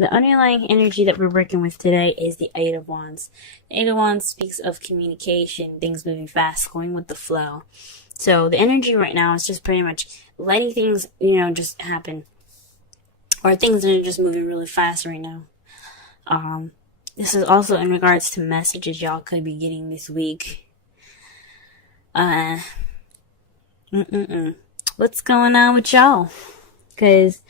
The underlying energy that we're working with today is the Eight of Wands. The Eight of Wands speaks of communication, things moving fast, going with the flow. So the energy right now is just pretty much letting things, just happen. Or things that are just moving really fast right now. This is also in regards to messages y'all could be getting this week. What's going on with y'all? Because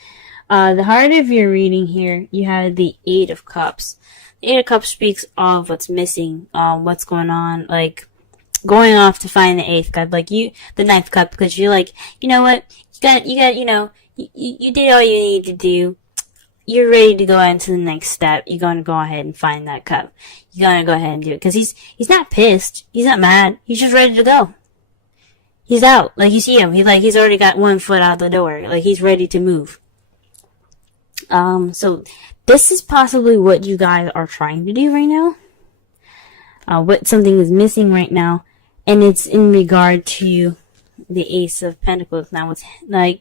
the heart of your reading here, you have the Eight of Cups. The Eight of Cups speaks of what's missing, what's going on, like going off to find the Eighth Cup, the Ninth Cup, because you're like, you know what, you did all you need to do. You're ready to go on to the next step. You're going to go ahead and find that cup. You're going to go ahead and do it. Because he's not pissed. He's not mad. He's just ready to go. He's out. Like, you see him. He's already got one foot out the door. Like, he's ready to move. So this is possibly what you guys are trying to do right now. What something is missing right now. And it's in regard to the Ace of Pentacles. Now,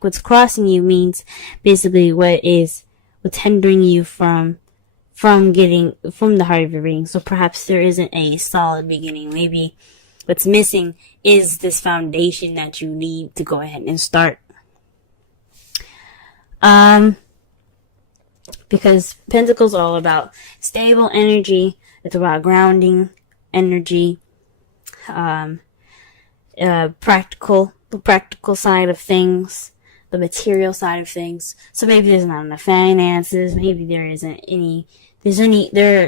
what's crossing you means basically what's hindering you from getting from the heart of your reading. So perhaps there isn't a solid beginning. Maybe what's missing is this foundation that you need to go ahead and start. Because Pentacles are all about stable energy. It's about grounding energy. The practical side of things. The material side of things. So maybe there's not enough finances. Maybe there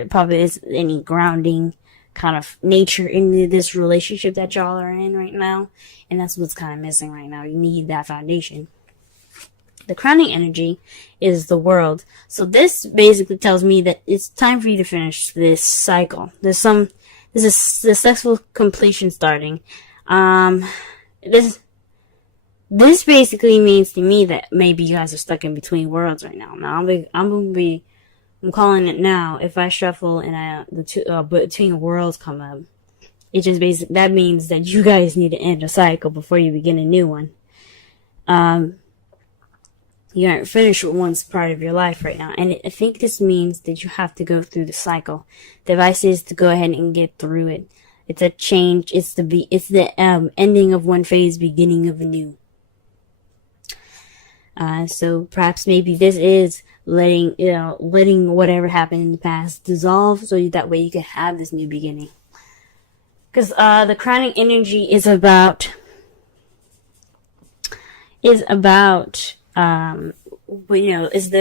probably isn't any grounding kind of nature in this relationship that y'all are in right now. And that's what's kind of missing right now. You need that foundation. The crowning energy is the World. So this basically tells me that it's time for you to finish this cycle. There's a successful completion starting. This basically means to me that maybe you guys are stuck in between worlds right now. Now I'm calling it now. If I shuffle and between worlds come up, that means that you guys need to end a cycle before you begin a new one. You aren't finished with one part of your life right now, and I think this means that you have to go through the cycle. The advice is to go ahead and get through it. It's a change. It's the ending of one phase, beginning of a new. So perhaps maybe this is letting whatever happened in the past dissolve, so that way you can have this new beginning. Because the crowning energy is the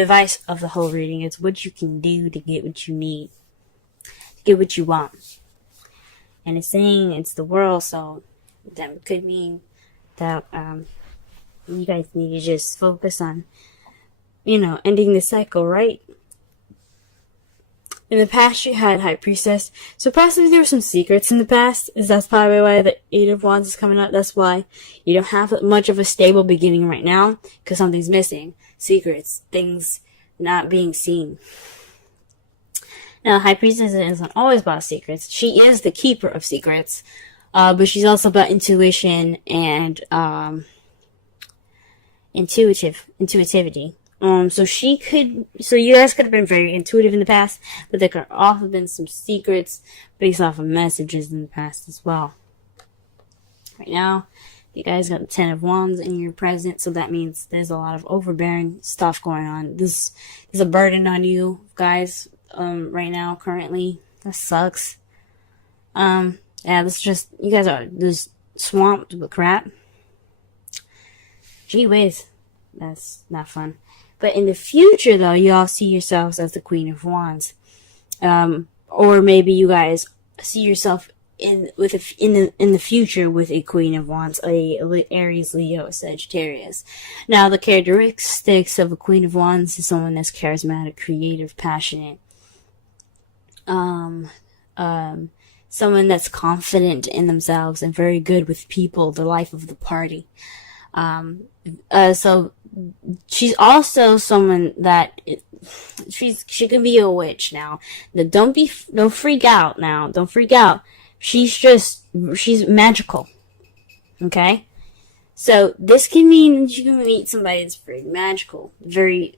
advice of the whole reading. It's what you can do to get what you need, to get what you want. And it's saying it's the world, so that could mean that you guys need to just focus on, ending the cycle, right? In the past, you had High Priestess. So possibly there were some secrets in the past. That's probably why the Eight of Wands is coming up. That's why you don't have much of a stable beginning right now, because something's missing. Secrets. Things not being seen. Now, High Priestess isn't always about secrets. She is the keeper of secrets. But she's also about intuition and, intuitivity. So you guys could have been very intuitive in the past, but there could also have been some secrets based off of messages in the past as well. Right now, you guys got the Ten of Wands in your present, so that means there's a lot of overbearing stuff going on. This is a burden on you guys, right now, currently. That sucks. Yeah, you guys are just swamped with crap. Gee whiz. That's not fun. But in the future, though, you all see yourselves as the Queen of Wands. Or maybe you guys see yourself in the future with a Queen of Wands, a Aries, Leo, Sagittarius. Now, the characteristics of a Queen of Wands is someone that's charismatic, creative, passionate. Someone that's confident in themselves and very good with people, the life of the party. So she's also someone that she can be a witch now. Don't freak out now. Don't freak out. She's magical. Okay? So this can mean that you can meet somebody that's very magical, very,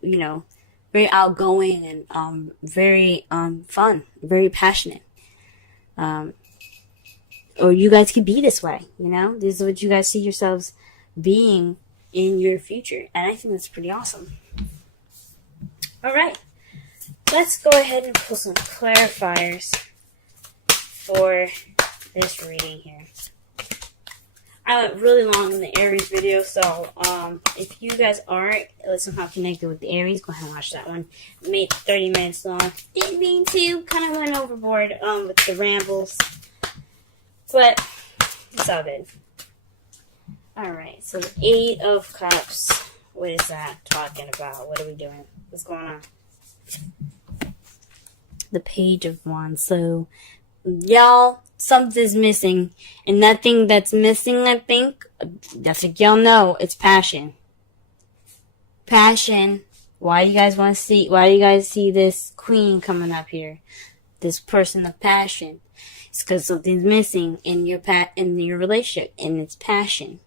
very outgoing and very fun, very passionate. Or you guys could be this way, you know? This is what you guys see yourselves being in your future. And I think that's pretty awesome. Alright. Let's go ahead and pull some clarifiers for this reading here. I went really long in the Aries video, so if you guys aren't somehow connected with the Aries, go ahead and watch that one. It made 30 minutes long. Didn't mean to. Kind of went overboard with the rambles. But it's all good. Alright, so the 8 of Cups. What is that talking about? What are we doing? What's going on? The Page of Wands. So, y'all, something's missing. And that thing that's missing, I think, that's what y'all know, it's passion. Passion. Why do you guys see this queen coming up here? This person of passion. It's because something's missing in your relationship, and it's passion.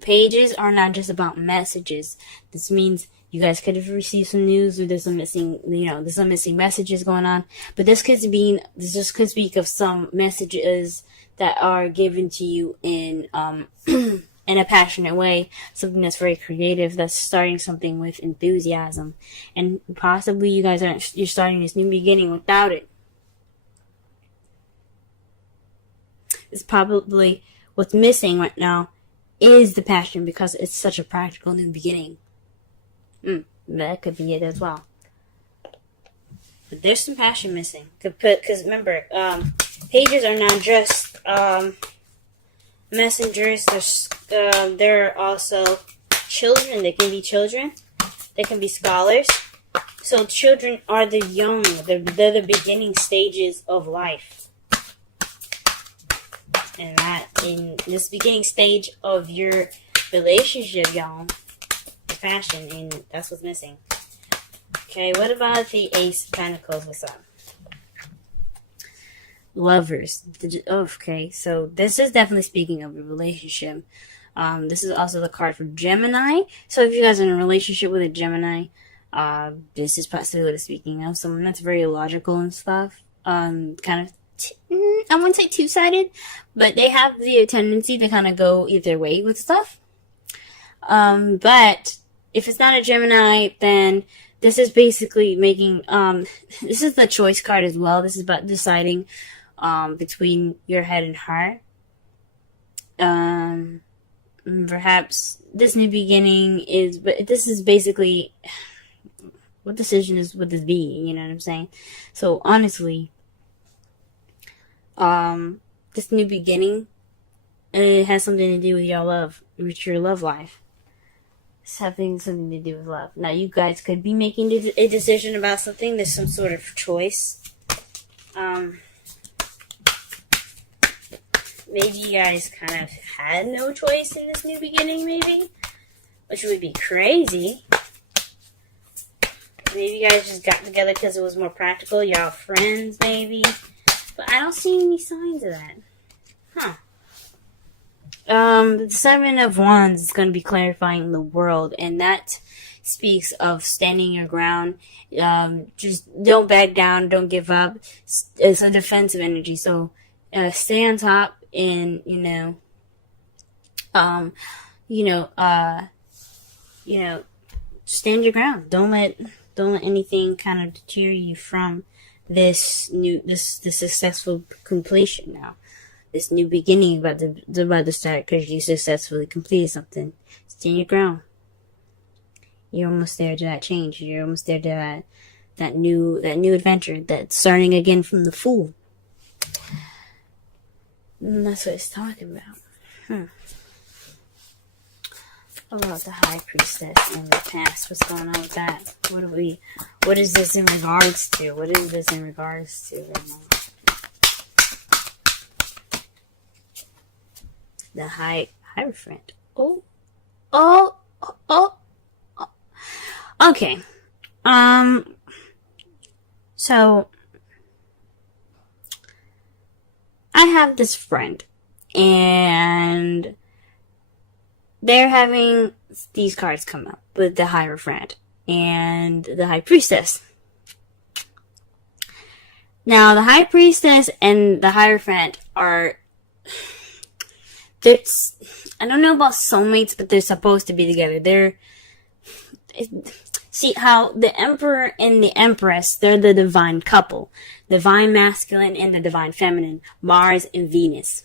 Pages are not just about messages. This means you guys could have received some news, or there's some missing messages going on. But this could speak of some messages that are given to you in in a passionate way, something that's very creative, that's starting something with enthusiasm, and possibly you're starting this new beginning without it. It's probably what's missing right now is the passion, because it's such a practical new beginning. That could be it as well. But there's some passion missing. Because remember, pages are not just messengers. They're also children. They can be children. They can be scholars. So children are the young. They're the beginning stages of life. And that, in this beginning stage of your relationship, y'all, the passion, and that's what's missing. Okay, what about the Ace of Pentacles? What's up? Lovers. Okay, so this is definitely speaking of a relationship. This is also the card for Gemini. So if you guys are in a relationship with a Gemini, this is possibly speaking of someone that's very logical and stuff. Kind of, I wouldn't say two-sided, but they have the tendency to kind of go either way with stuff. But if it's not a Gemini, then this is basically making, this is the choice card as well. This is about deciding, between your head and heart. Perhaps this new beginning but this is basically, what decision would this be? You know what I'm saying? So honestly, this new beginning, it has something to do with your love life. It's having something to do with love. Now, you guys could be making a decision about something. There's some sort of choice. Maybe you guys kind of had no choice in this new beginning, maybe, which would be crazy. Maybe you guys just got together because it was more practical. Y'all friends, maybe. But I don't see any signs of that. Huh. The Seven of Wands is going to be clarifying the world, and that speaks of standing your ground. Just don't back down, don't give up. It's a defensive energy, so stay on top, and stand your ground. Don't let anything kind of deter you from this successful completion now. This new beginning about to start because you successfully completed something. Stand your ground. You're almost there to that change. You're almost there to that new adventure. That's starting again from the Fool. And that's what it's talking about. About the High Priestess in the past. What's going on with that? What is this in regards to? What is this in regards to right now? The Hierophant. Oh. Okay. So I have this friend, and they're having these cards come up with the Hierophant, and the High Priestess. Now, the High Priestess and the Hierophant are, I don't know about soulmates, but they're supposed to be together. See how the Emperor and the Empress, they're the divine couple. Divine masculine and the divine feminine. Mars and Venus.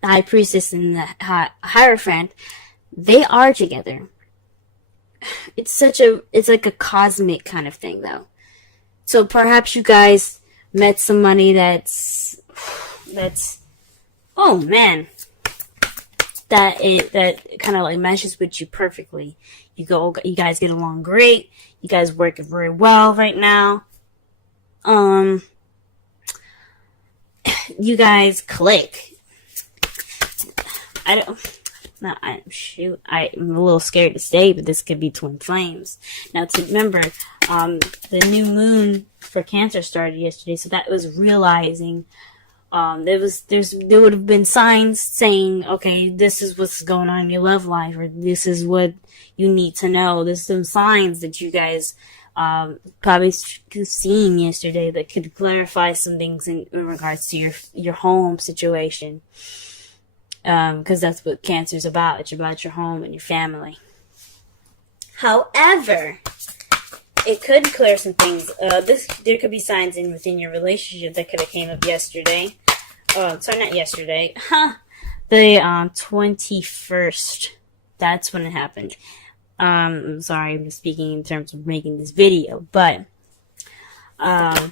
The High Priestess and the Hierophant, they are together. It's like a cosmic kind of thing, though. So perhaps you guys met somebody that's, oh man, that kind of like meshes with you perfectly. You guys get along great. You guys work very well right now. You guys click. I'm a little scared to say, but this could be twin flames. Now, to remember, the new moon for Cancer started yesterday, so that was realizing, there would have been signs saying, okay, this is what's going on in your love life, or this is what you need to know. There's some signs that you guys, probably seen yesterday that could clarify some things in regards to your home situation. Because that's what Cancer's about. It's about your home and your family. However, it could clear some things. There could be signs within your relationship that could have came up yesterday. Sorry, not yesterday. The 21st. That's when it happened. I'm sorry, I'm speaking in terms of making this video, but there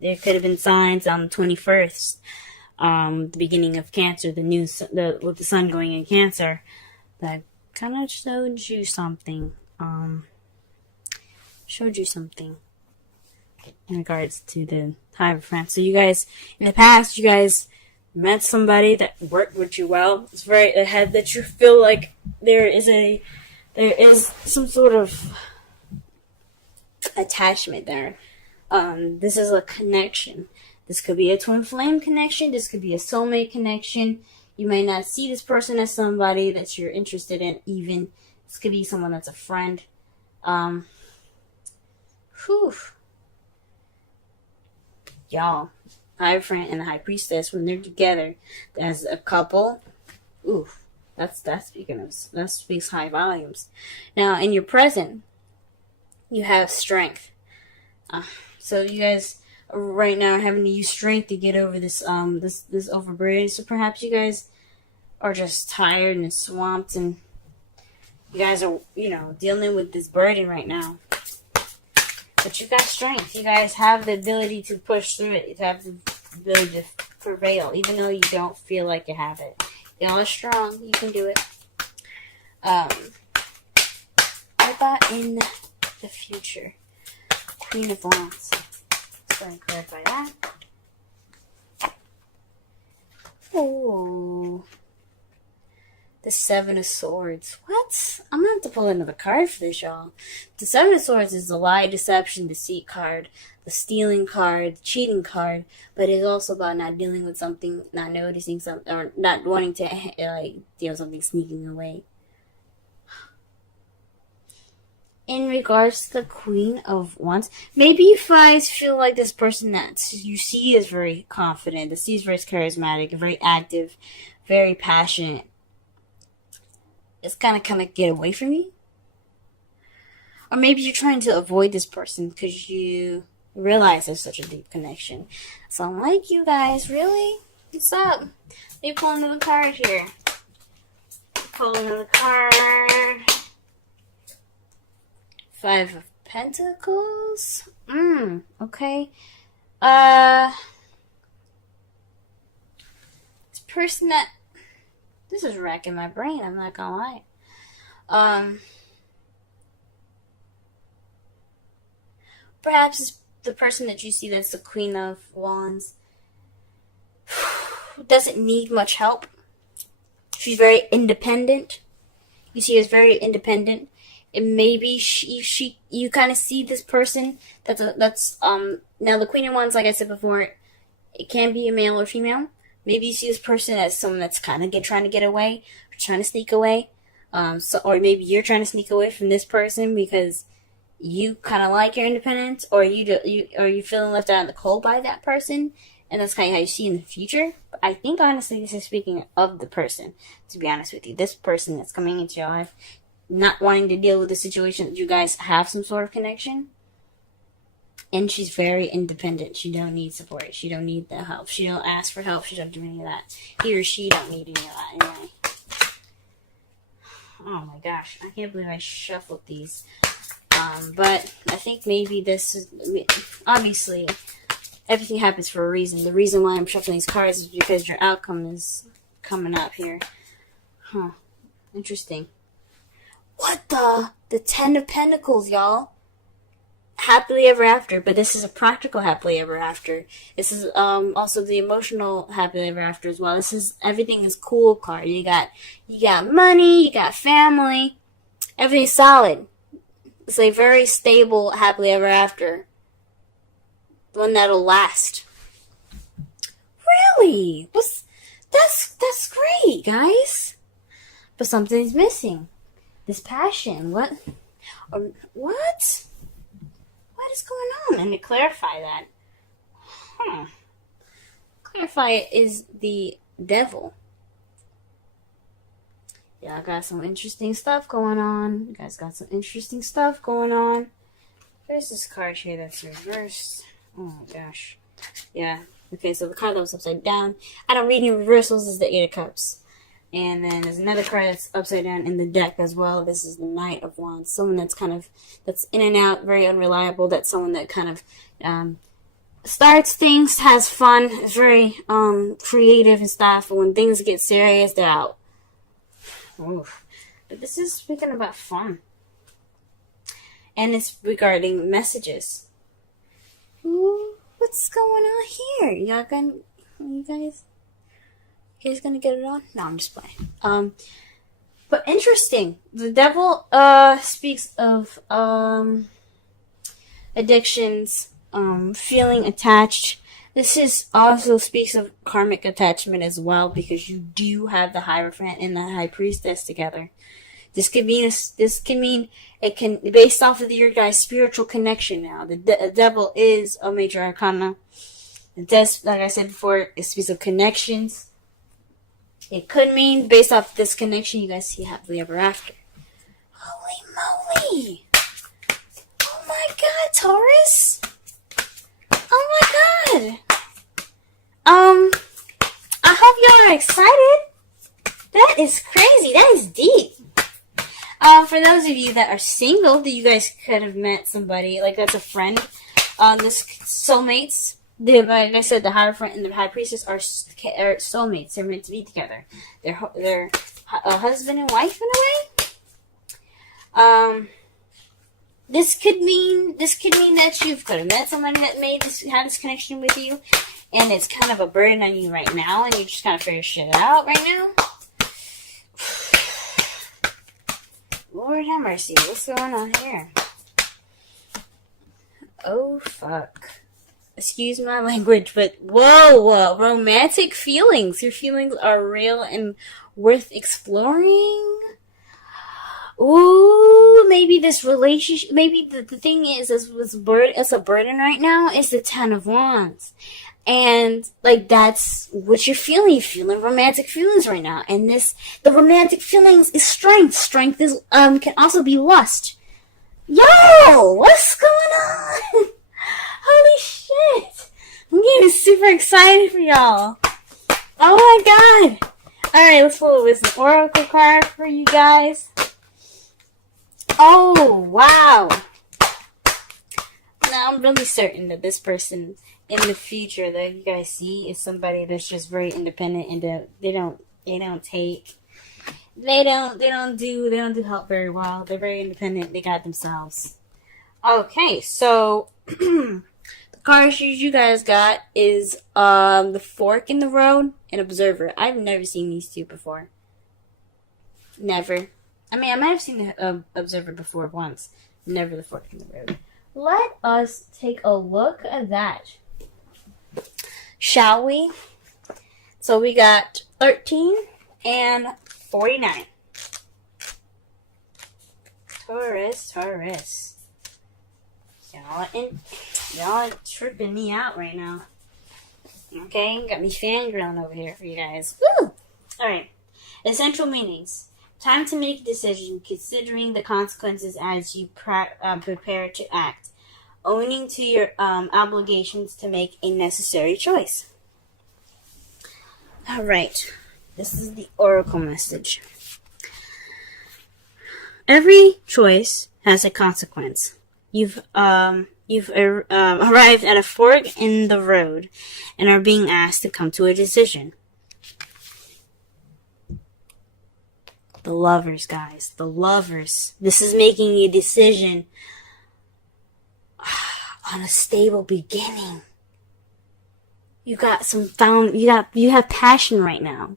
could have been signs on the 21st. The beginning of Cancer, with the sun going in Cancer, that kind of showed you something. In regards to the Hierophant. So you guys, in the past, you guys met somebody that worked with you well. It's very ahead that you feel like there is some sort of attachment there. This is a connection. This could be a twin flame connection. This could be a soulmate connection. You may not see this person as somebody that you're interested in even. This could be someone that's a friend. Y'all, Hierophant and the High Priestess, when they're together as a couple, that speaks high volumes. Now, in your present, you have strength. So you guys right now are having to use strength to get over this overburden. So perhaps you guys are just tired and swamped, and you guys are, dealing with this burden right now. But you got strength. You guys have the ability to push through it. You have the ability to prevail, even though you don't feel like you have it. Y'all are strong. You can do it. What about in the future? Queen of Wands. Just going to clarify that. Oh. The Seven of Swords. What? I'm going to have to pull another card for this, y'all. The Seven of Swords is the lie, deception, deceit card, the stealing card, the cheating card, but it's also about not dealing with something, not noticing something, or not wanting to deal with something sneaking away. In regards to the Queen of Wands, maybe you guys feel like this person that you see is very confident, that sees very charismatic, very active, very passionate. It's kind of get away from you. Or maybe you're trying to avoid this person because you realize there's such a deep connection. So I'm like, you guys, really? What's up? Let me pull another card here. Pull another card. Five of Pentacles. Okay. This person that... This is racking my brain, I'm not gonna lie. Perhaps it's the person that you see that's the Queen of Wands doesn't need much help. She's very independent. You see her as very independent. And maybe you kind of see this person that's now the Queen of Wands, like I said before, it can be a male or female. Maybe you see this person as someone that's kind of trying to get away, or trying to sneak away. Or maybe you're trying to sneak away from this person because you kind of like your independence, or you're feeling left out in the cold by that person, and that's kind of how you see in the future. But I think honestly, this is speaking of the person. To be honest with you, this person that's coming into your life, not wanting to deal with the situation that you guys have some sort of connection, and she's very independent. She don't need support. She don't need the help. She don't ask for help. She don't do any of that. He or she don't need any of that anyway. Oh my gosh, I can't believe I shuffled these. But I think maybe this is, obviously, everything happens for a reason. The reason why I'm shuffling these cards is because your outcome is coming up here. Huh. Interesting. What the? The Ten of Pentacles, y'all. Happily ever after, but this is a practical happily ever after. This is also the emotional happily ever after as well. This is everything is cool card. You got money, you got family, everything's solid. It's a very stable happily ever after. One that'll last. Really? That's great, guys. But something's missing. This passion. What? What? What is going on? And to clarify that, clarify it is the devil. Yeah, I got some interesting stuff going on. You guys got some interesting stuff going on. There's this card here that's reversed. Oh my gosh. Yeah. Okay, so the card that was upside down. I don't read any reversals is the Eight of Cups. And then there's another card that's upside down in the deck as well. This is the Knight of Wands. Someone that's that's in and out, very unreliable. That's someone that kind of starts things, has fun, is very creative and stuff. But when things get serious, they're out. Oof. But this is speaking about fun. And it's regarding messages. Ooh, what's going on here? You guys gonna get it on? No, I'm just playing. But interesting. The devil speaks of addictions, feeling attached. This is also speaks of karmic attachment as well, because you do have the Hierophant and the High Priestess together. This can mean it can, based off of your guys' spiritual connection now. The devil is a major arcana. It does, like I said before, it speaks of connections. It could mean, based off this connection, you guys see happily ever after. Holy moly! Oh my god, Taurus! Oh my god! I hope y'all are excited. That is crazy. That is deep. For those of you that are single, that you guys could have met somebody, like that's a friend. This soulmates. Like I said, the Hierophant and the High Priestess are soulmates. They're meant to be together. They're a husband and wife in a way. This could mean that you've could have met somebody that had this connection with you, and it's kind of a burden on you right now, and you just kind of figure shit out right now. Lord have mercy, what's going on here? Oh fuck. Excuse my language, but whoa, romantic feelings. Your feelings are real and worth exploring. Ooh, maybe this relationship, maybe the thing is, it's a burden right now. It's the Ten of Wands. And, like, that's what you're feeling. You're feeling romantic feelings right now. And the romantic feelings is strength. Strength is, can also be lust. Yo! What's going on? Holy shit! I'm getting super excited for y'all. Oh my god! Alright, let's pull a Wisdom Oracle card for you guys. Oh, wow! Now, I'm really certain that this person in the future that you guys see is somebody that's just very independent, and they don't do help very well. They're very independent. They got themselves. Okay, so the cards you guys got is the Fork in the Road and Observer. I've never seen these two before. Never. I mean, I might have seen the Observer before once. Never the Fork in the Road. Let us take a look at that. Shall we? So we got 13 and 49. Taurus. Y'all tripping me out right now. Okay, got me fangirling over here for you guys. Woo! Alright. Essential meanings. Time to make a decision, considering the consequences as you prepare to act. Owning to your obligations to make a necessary choice. Alright. This is the oracle message. Every choice has a consequence. You've arrived at a fork in the road and are being asked to come to a decision. The lovers, guys. The lovers. This is making a decision on a stable beginning. You have passion right now.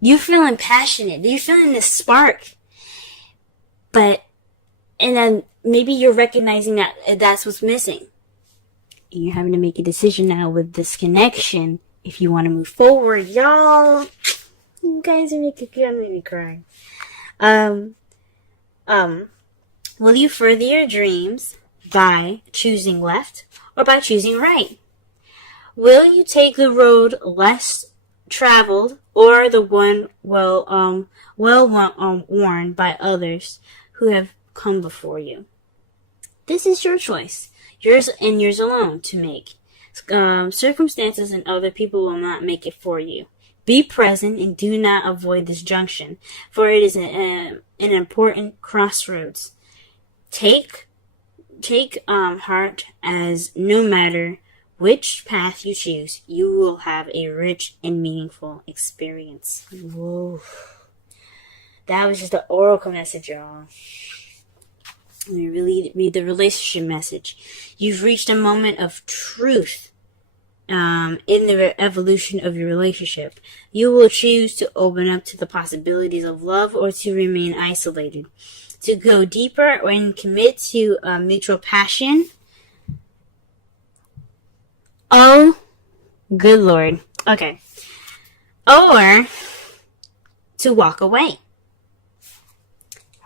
You're feeling passionate. You're feeling this spark. And then maybe you're recognizing that that's what's missing. And you're having to make a decision now with this connection if you want to move forward. Y'all, you guys are making me cry. Will you further your dreams by choosing left or by choosing right? Will you take the road less traveled or the one worn by others who have come before you? This is your choice, yours and yours alone to make. Circumstances and other people will not make it for you. Be present and do not avoid this junction, for it is an important crossroads. Take heart, as no matter which path you choose, you will have a rich and meaningful experience. Whoa. That was just the oracle message, y'all. Let me really read the relationship message. You've reached a moment of truth in the evolution of your relationship. You will choose to open up to the possibilities of love or to remain isolated. To go deeper and commit to mutual passion. Oh, good Lord. Okay. Or to walk away.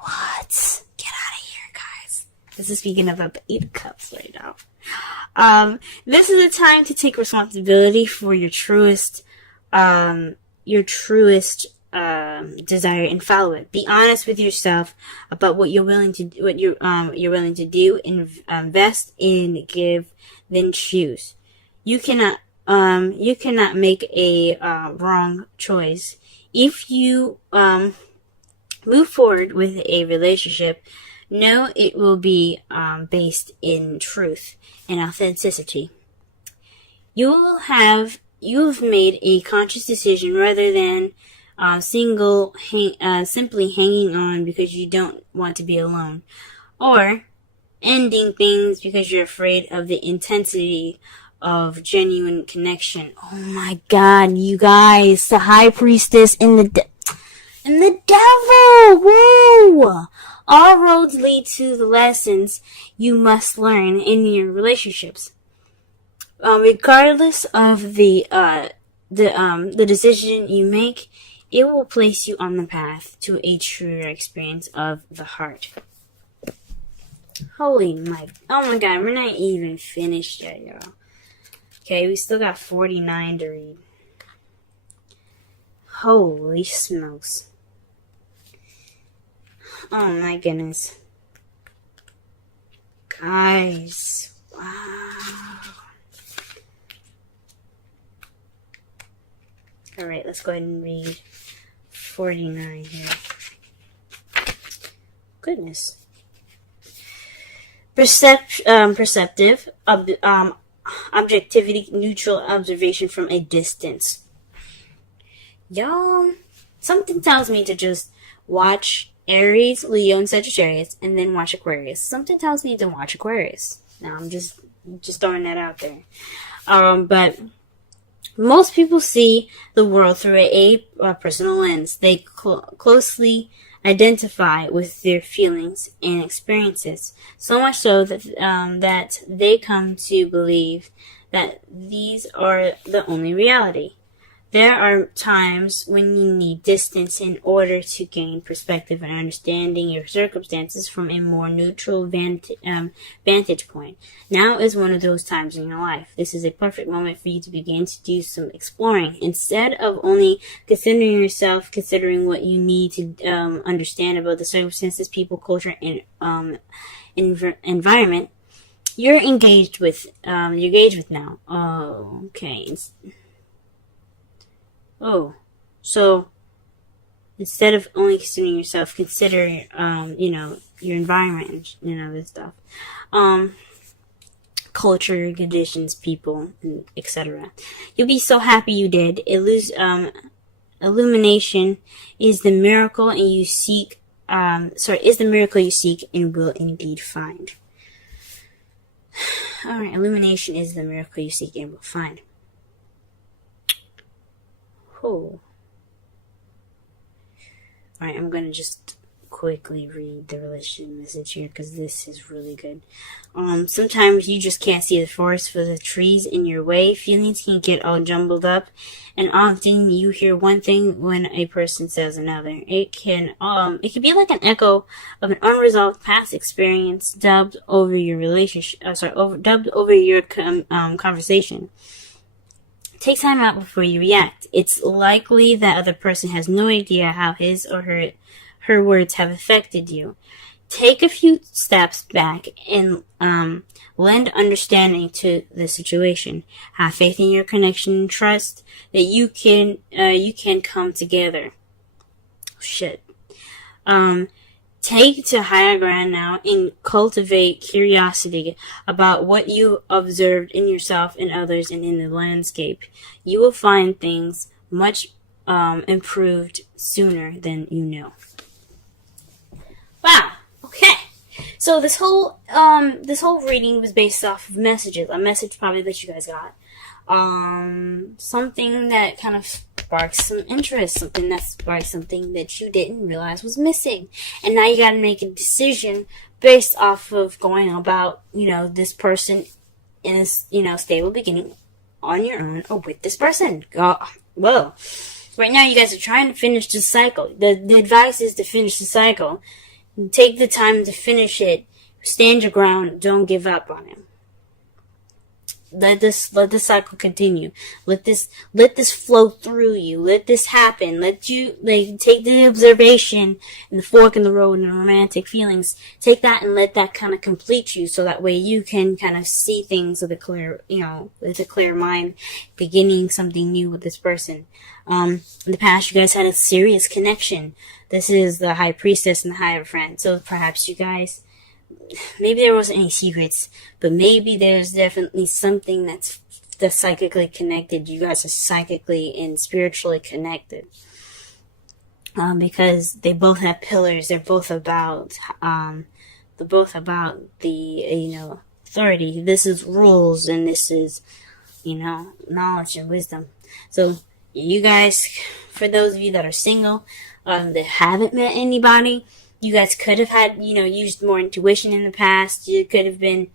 What? Get out of here, guys. This is speaking of 8 cups right now. This is a time to take responsibility for your truest desire and follow it. Be honest with yourself about what you're willing to do. Invest in, give, then choose. You cannot make a wrong choice. If you move forward with a relationship, know it will be based in truth and authenticity. You have made a conscious decision rather than simply hanging on because you don't want to be alone, or ending things because you're afraid of the intensity of genuine connection. Oh my God, you guys, the High Priestess and the devil. Whoa! All roads lead to the lessons you must learn in your relationships. Regardless of the decision you make, it will place you on the path to a truer experience of the heart. Oh my God, we're not even finished yet, y'all. Okay, we still got 49 to read. Holy smokes. Oh my goodness. Guys, wow. Alright, let's go ahead and read 49 here. Goodness. Perceptive, objectivity, neutral observation from a distance. Y'all, something tells me to just watch Aries, Leo, and Sagittarius, and then watch Aquarius. Something tells me to watch Aquarius. Now, I'm just throwing that out there. But most people see the world through a personal lens. They closely identify with their feelings and experiences, so much so that that they come to believe that these are the only reality. There are times when you need distance in order to gain perspective and understanding your circumstances from a more neutral vantage point. Now is one of those times in your life. This is a perfect moment for you to begin to do some exploring. Instead of only considering yourself, considering what you need to understand about the circumstances, people, culture, and environment you're engaged with now. Oh, okay. So instead of only considering yourself, consider, your environment and other stuff. Culture, conditions, people, etc. You'll be so happy you did. Illumination is the miracle you seek and will indeed find. Alright, illumination is the miracle you seek and will find. Oh. Alright, I'm going to just quickly read the relationship message here because this is really good. Sometimes you just can't see the forest for the trees in your way. Feelings can get all jumbled up, and often you hear one thing when a person says another. It can be like an echo of an unresolved past experience dubbed over your conversation. Take time out before you react. It's likely that other person has no idea how his or her words have affected you. Take a few steps back and lend understanding to the situation. Have faith in your connection and trust that you can come together. Shit. Take to higher ground now and cultivate curiosity about what you observed in yourself and others and in the landscape. You will find things much improved sooner than you know. Wow. Okay. So this whole reading was based off of messages. A message probably that you guys got. Something that kind of sparks some interest. Something that sparks something that you didn't realize was missing. And now you gotta make a decision based off of going about, this person in a, stable beginning on your own or with this person. Whoa. Right now you guys are trying to finish the cycle. The advice is to finish the cycle. Take the time to finish it. Stand your ground. Don't give up on it. Let this cycle continue. Let this flow through you. Let this happen. Let you take the observation and the fork in the road and the romantic feelings. Take that and let that kind of complete you, so that way you can kind of see things with a clear mind, beginning something new with this person. In the past, you guys had a serious connection. This is the High Priestess and the Hierophant. So perhaps you guys, maybe there wasn't any secrets, but maybe there's definitely something that's psychically connected. You guys are psychically and spiritually connected. Because they both have pillars. They're both about the, authority. This is rules, and this is, knowledge and wisdom. So you guys, for those of you that are single, that haven't met anybody, you guys could have had, used more intuition in the past. You could have been,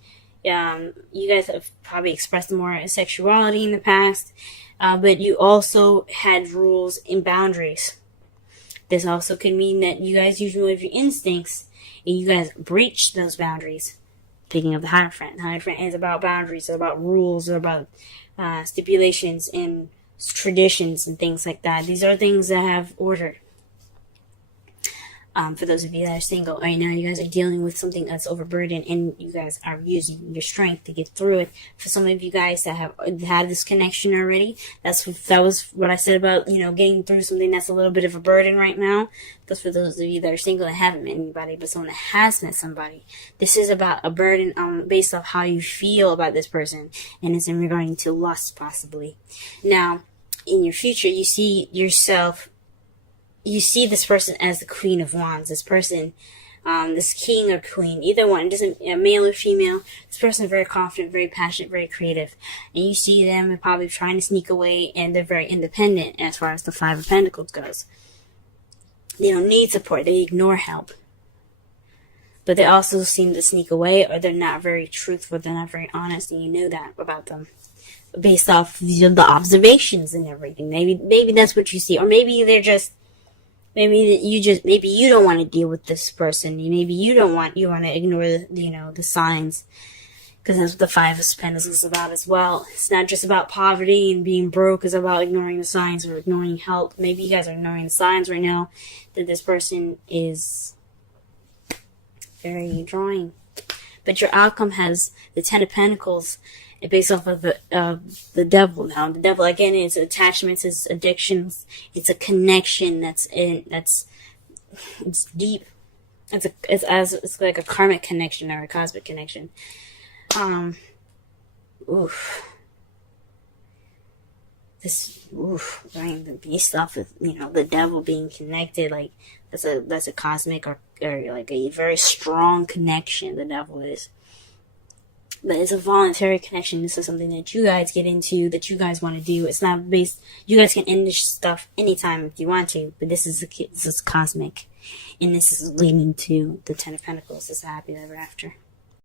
you guys have probably expressed more sexuality in the past, but you also had rules and boundaries. This also could mean that you guys used more of your instincts, and you guys breached those boundaries. Speaking of the Hierophant is about boundaries, about rules, about stipulations and traditions and things like that. These are things that have order. For those of you that are single right now, you guys are dealing with something that's overburdened, and you guys are using your strength to get through it. For some of you guys that have had this connection already, that was what I said about, getting through something that's a little bit of a burden right now. Because for those of you that are single and haven't met anybody, but someone that has met somebody, this is about a burden based off how you feel about this person, and it's in regarding to lust, possibly. Now, in your future, you see this person as the Queen of Wands. This person, this king or queen, either one, doesn't male or female. This person is very confident, very passionate, very creative. And you see them probably trying to sneak away, and they're very independent as far as the Five of Pentacles goes. They don't need support. They ignore help. But they also seem to sneak away, or they're not very truthful, they're not very honest, and you know that about them. Based off the observations and everything. Maybe that's what you see. Or maybe they're just, maybe you don't want to deal with this person. Maybe you want to ignore the signs. Because that's what the Five of Pentacles is about as well. It's not just about poverty and being broke. It's about ignoring the signs or ignoring help. Maybe you guys are ignoring the signs right now that this person is very drawing. But your outcome has the Ten of Pentacles based off of the Devil. Now, the Devil, again, is attachments, it's addictions. It's a connection it's deep. It's like a karmic connection or a cosmic connection. Right, the beast off of, the Devil being connected, like, that's a cosmic or like a very strong connection, the Devil is. But it's a voluntary connection. This is something that you guys get into, that you guys want to do. It's not based, you guys can end this stuff anytime if you want to, but this is cosmic. And this is leading to the Ten of Pentacles, this happy ever after.